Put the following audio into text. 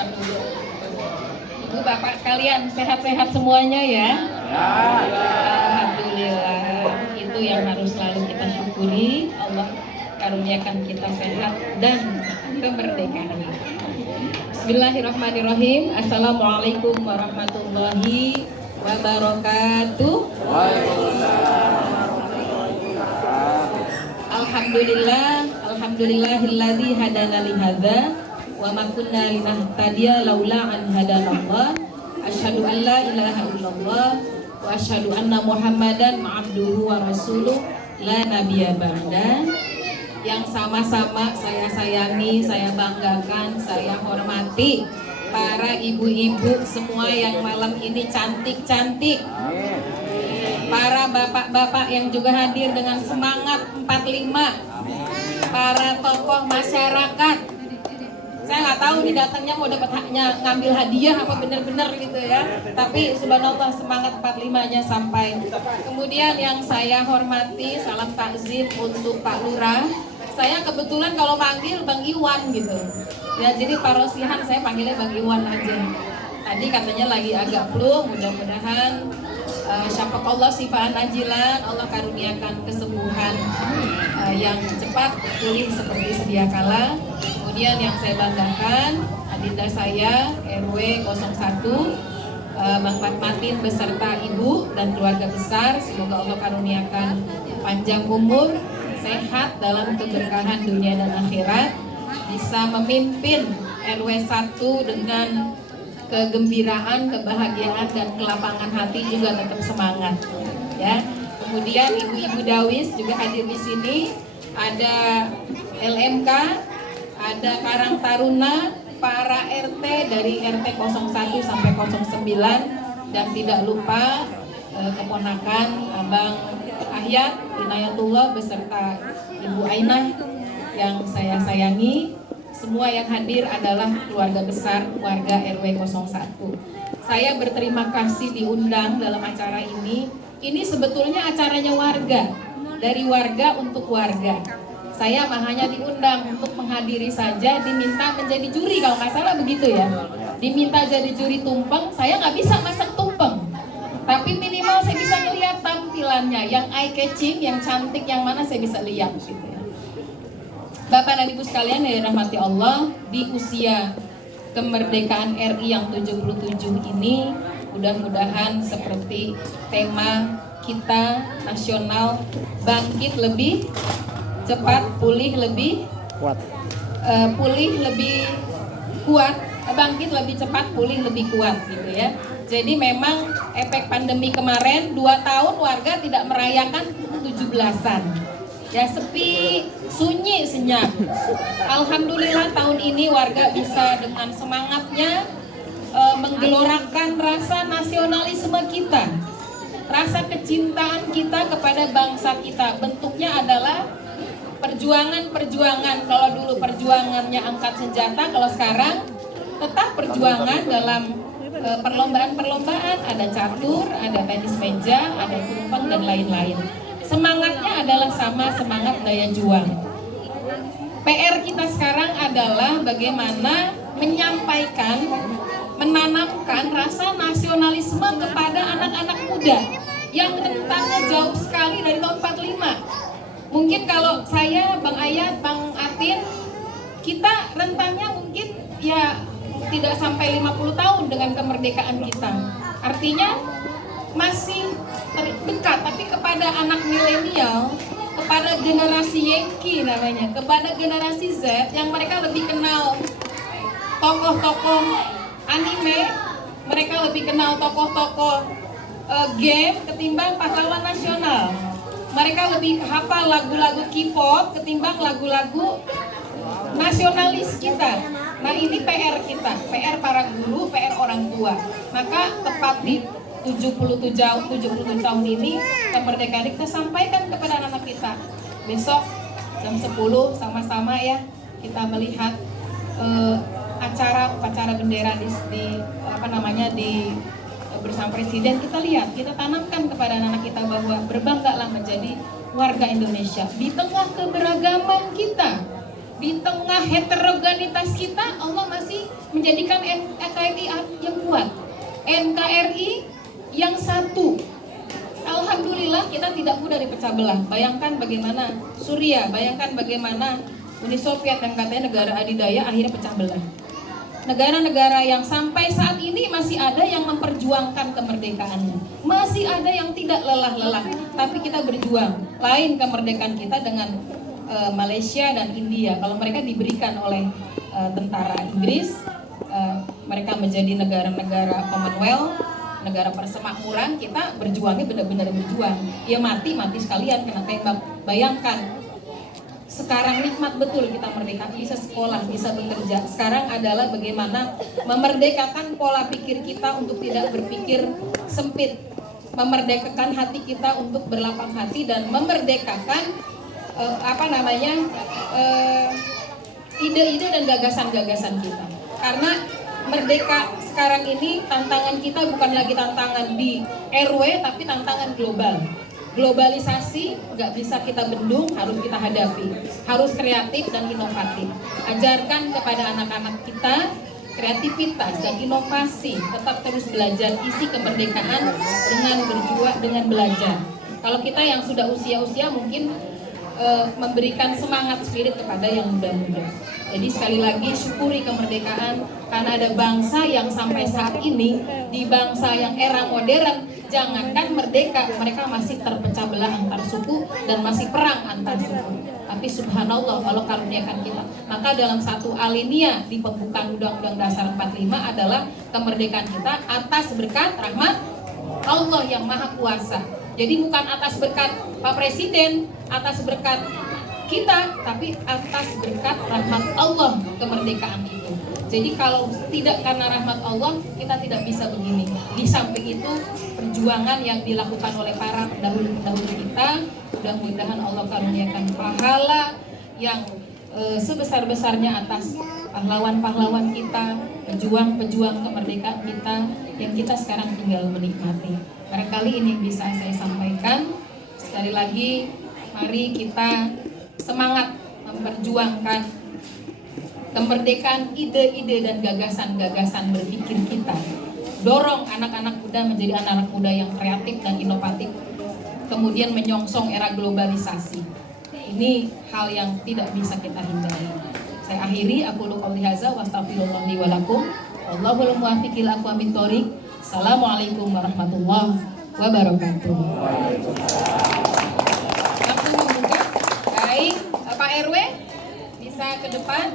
Tar dulu. Ibu bapak sekalian sehat-sehat semuanya ya. Alhamdulillah. Itu yang harus selalu kita syukuri. Allah karuniakan kita sehat dan kemerdekaan. Bismillahirrahmanirrahim. Assalamualaikum warahmatullahi wabarakatuh. Alhamdulillahilladzi hadana li hadza wa ma kunna linahtadiya laula an hadanallah. Asyhadu an la ilaha illallah wa asyhadu anna Muhammadan abduhu wa rasuluh la nabiyya ba'da. Yang sama-sama saya sayangi, saya banggakan, saya hormati para ibu-ibu semua yang malam ini cantik-cantik. Para bapak-bapak yang juga hadir dengan semangat 45. Para tokoh masyarakat. Saya nggak tahu nih datangnya mau dapat haknya ngambil hadiah apa bener-bener gitu ya. Tapi subhanallah semangat 45-nya sampai. Kemudian yang saya hormati, salam takzim untuk Pak Lurah. Saya kebetulan kalau panggil Bang Iwan gitu. Ya jadi parosihan saya panggilnya Bang Iwan aja. Tadi katanya lagi agak flu, mudah-mudahan syafaqallah sifaan ajilan, Allah karuniakan kesembuhan yang cepat pulih seperti sedia kala. Kemudian yang saya banggakan, adinda saya RW 01 Bang Fatmatin beserta ibu dan keluarga besar. Semoga Allah karuniakan panjang umur, sehat dalam keberkahan dunia dan akhirat, bisa memimpin RW 1 dengan kegembiraan, kebahagiaan dan kelapangan hati, juga tetap semangat ya. Kemudian ibu-ibu Dawis juga hadir di sini, ada LMK, ada Karang Taruna, para RT dari RT 01 sampai 09, dan tidak lupa keponakan Abang Ahyat Inayatullah beserta Ibu Ainah yang saya sayangi. Semua yang hadir adalah keluarga besar warga RW 01. Saya berterima kasih diundang dalam acara ini. Ini sebetulnya acaranya warga, dari warga untuk warga. Saya hanya diundang untuk menghadiri saja, diminta menjadi juri kalau nggak salah begitu ya. Diminta jadi juri tumpeng, saya nggak bisa masak tumpeng. Tapi minimal saya bisa melihat tampilannya, yang eye catching, yang cantik, yang mana saya bisa lihat gitu ya. Bapak dan Ibu sekalian yang dirahmati Allah, di usia kemerdekaan RI yang 77 ini, mudah-mudahan seperti tema kita nasional, bangkit lebih cepat, pulih lebih kuat, bangkit lebih cepat, pulih lebih kuat gitu ya. Jadi memang efek pandemi kemarin 2 tahun warga tidak merayakan 17-an. Ya sepi, sunyi, senyap. Alhamdulillah tahun ini warga bisa dengan semangatnya menggelorakan rasa nasionalisme kita, rasa kecintaan kita kepada bangsa kita. Bentuknya adalah perjuangan-perjuangan. Kalau dulu perjuangannya angkat senjata, kalau sekarang tetap perjuangan dalam perlombaan-perlombaan. Ada catur, ada tenis meja, ada tumpeng dan lain-lain. Semangatnya adalah sama, semangat daya juang. PR kita sekarang adalah bagaimana menyampaikan, menanamkan rasa nasionalisme kepada anak-anak muda yang rentangnya jauh sekali dari tahun 45. Mungkin kalau saya, Bang Ayat, Bang Atin, kita rentangnya mungkin ya tidak sampai 50 tahun dengan kemerdekaan kita. Artinya masih terdekat, tapi kepada anak milenial, kepada generasi Yankee namanya, kepada generasi Z yang mereka lebih kenal tokoh-tokoh anime, mereka lebih kenal tokoh-tokoh game ketimbang pahlawan nasional. Mereka lebih hafal lagu-lagu K-pop ketimbang lagu-lagu nasionalis kita. Nah ini PR kita, PR para guru, PR orang tua. Maka tepat di 77 tahun ini kemerdekaan kita sampaikan kepada anak-anak kita. Besok jam 10 sama-sama ya kita melihat acara bendera di bersama presiden. Kita lihat, kita tanamkan kepada anak-anak kita bahwa berbanggalah menjadi warga Indonesia di tengah keberagaman kita. Di tengah heterogenitas kita, Allah masih menjadikan NKRI yang kuat, NKRI yang satu. Alhamdulillah kita tidak mudah dipecah belah. Bayangkan bagaimana Suriah, bayangkan bagaimana Uni Soviet yang katanya negara adidaya akhirnya pecah belah. Negara-negara yang sampai saat ini masih ada yang memperjuangkan kemerdekaannya, masih ada yang tidak lelah-lelah, tapi kita berjuang. Lain kemerdekaan kita dengan Malaysia dan India. Kalau mereka diberikan oleh tentara Inggris, mereka menjadi negara-negara Commonwealth, negara persemakmuran, kita berjuangnya benar-benar berjuang. Ya mati sekalian kena tembak. Bayangkan, sekarang nikmat betul kita merdeka, bisa sekolah, bisa bekerja. Sekarang adalah bagaimana memerdekakan pola pikir kita untuk tidak berpikir sempit, memerdekakan hati kita untuk berlapang hati, dan memerdekakan ide-ide dan gagasan-gagasan kita. Karena merdeka sekarang ini, tantangan kita bukan lagi tantangan di RW, tapi tantangan global. Globalisasi nggak bisa kita bendung, harus kita hadapi. Harus kreatif dan inovatif. Ajarkan kepada anak-anak kita kreativitas dan inovasi. Tetap terus belajar, isi kemerdekaan dengan berjuang, dengan belajar. Kalau kita yang sudah usia-usia mungkin memberikan semangat spirit kepada yang muda-muda. Jadi sekali lagi syukuri kemerdekaan, karena ada bangsa yang sampai saat ini, di bangsa yang era modern, jangankan merdeka, mereka masih terpecah belah antar suku dan masih perang antar suku. Tapi subhanallah, Allah karuniakan kita. Maka dalam satu alinea di pembukaan Undang-Undang Dasar 45 adalah kemerdekaan kita atas berkat rahmat Allah yang Maha Kuasa. Jadi bukan atas berkat Pak Presiden, atas berkat kita, tapi atas berkat rahmat Allah kemerdekaan itu. Jadi kalau tidak karena rahmat Allah, kita tidak bisa begini. Di samping itu, perjuangan yang dilakukan oleh para pendahulu kita, mudah-mudahan Allah karuniakan pahala yang sebesar-besarnya atas pahlawan-pahlawan kita, pejuang-pejuang kemerdekaan kita, yang kita sekarang tinggal menikmati. Barangkali ini bisa saya sampaikan. Sekali lagi, mari kita semangat memperjuangkan kemerdekaan ide-ide dan gagasan-gagasan berpikir kita. Dorong anak-anak muda menjadi anak-anak muda yang kreatif dan inovatif, kemudian menyongsong era globalisasi. Ini hal yang tidak bisa kita hindari. Saya akhiri, aku qouli hadza wa astaghfirullahi wa lakum. Wallahul muwaffiq ila aqwamit thoriq. Assalamualaikum warahmatullahi wabarakatuh. Waktu membuka. Baik, Pak RW bisa ke depan.